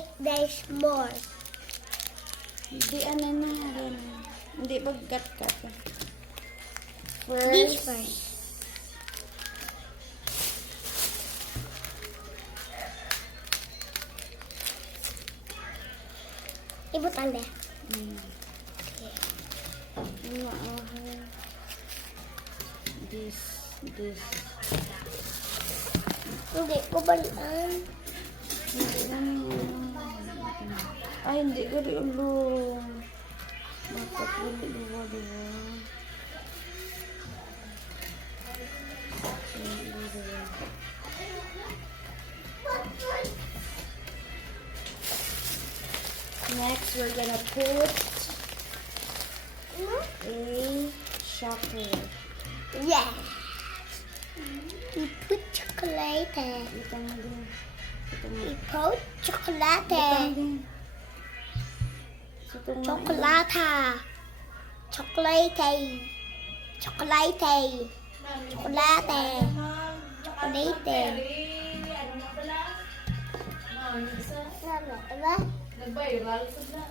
make there's more. Hindi, ano na. Hindi, pagkat-kat. This first. Ibutan deh. This. Hindi ko balaan. Hindi na. Ay, hindi ko rin ulo. Bakit hindi diba? Next, we're gonna put a chocolate. Yes. We put chocolate. Ito na din. We put chocolate. Ito nga. Chocolate. Chocolate. Chocolate. Chocolate. Chocolate. Ano ba? Nag-viral sa na.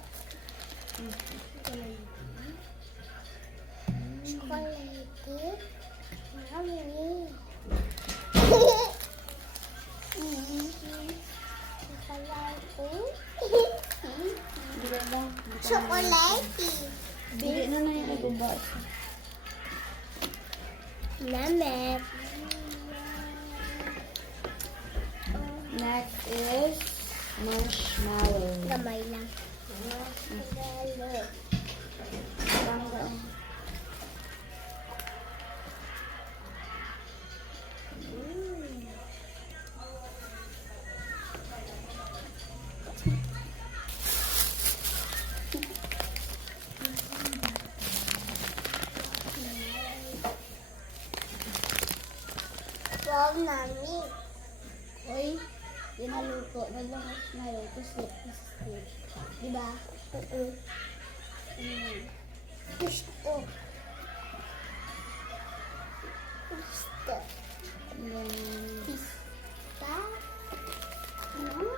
Chocolate. Mami. Chocolate. Hindi na na yung nagubas. Namet. Next is marshmallow. Gamay lang. Marshmallow. Bangga. Wow, nami. Uy, dinaluto na lang marshmallow to slip. Diba? Gusto. Gusto. Pista. Ano?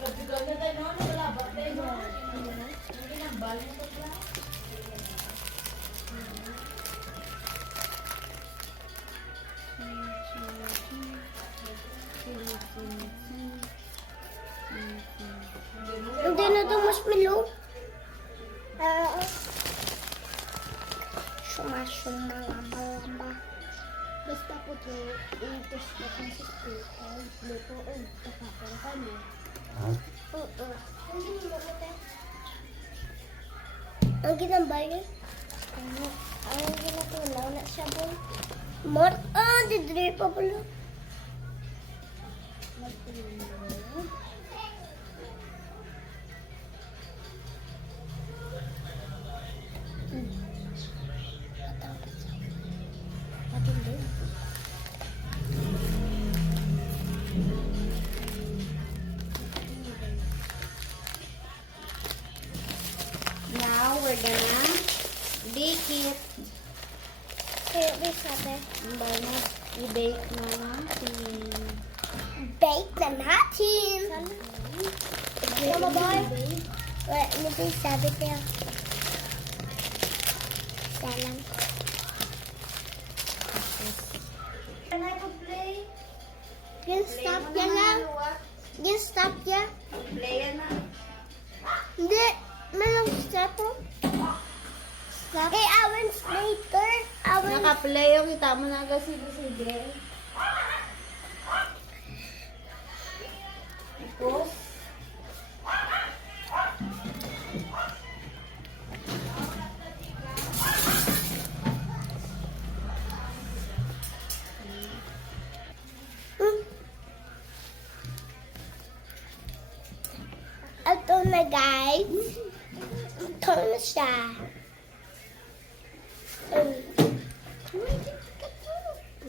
Gagawin na tayo naman. Nagalabat tayo naman. Ang ginambal mo ito ba? Hindi na ito marshmallow. Suma-suma, lamba-lamba. Basta po ito, itos na kung sa school, luto o kakapang kami. Oo. Ang ginambal niya? Ang ginatulaw na siya po. Mor, didri pa pala. Matindi. Now, we're gonna bake it. Kaya may sabi, Bago i-bake na natin. bake na natin. Ano ba? Wala, ano ba yung sabi kaya? Salang. Can I play? Yung stop ya lang. Yung stop ya. Play na. Hindi. Malang stop po. Stop. Eh, hours later. Hours. Naka-play yung kita mo na kasi sige. Tapos, Ito na guys. Ito na siya.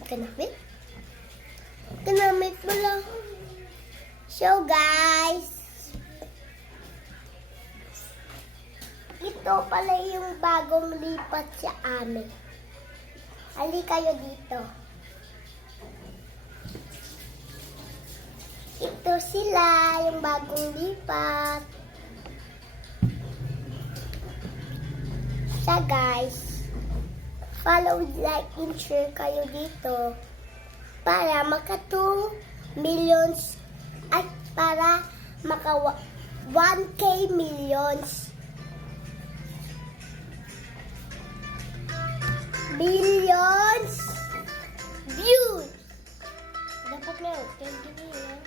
Kanamit? Kanamit mo lang. So guys. Ito pala yung bagong lipat sa amin. Hali kayo dito. Ito sila, yung bagong lipat. So guys, follow, like, and share kayo dito para maka 2 millions at para maka 1K millions. Billions views. Dapat na yun. 20 million.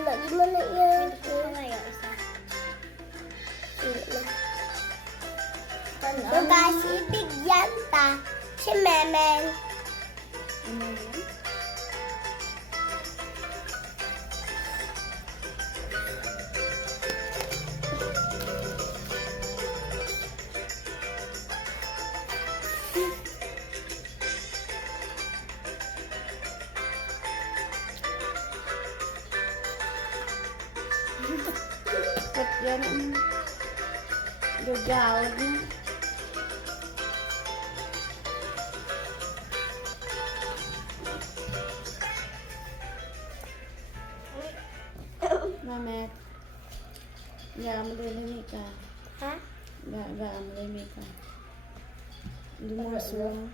Lagi mo na yan. Wala yung isa. So guys, ibigyan ta si Memeng. Ano yun? Ba't yan ang gagawad mo? Mamet. Gaamulay ka. Ha? Gaamulay ka. Lumuso.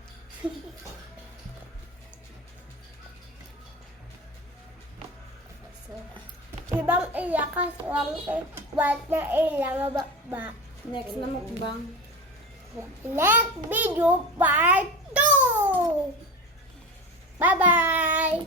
Ibang iyakas lang what na ilang ba. Next na mukbang. Next video part 2. Bye-bye.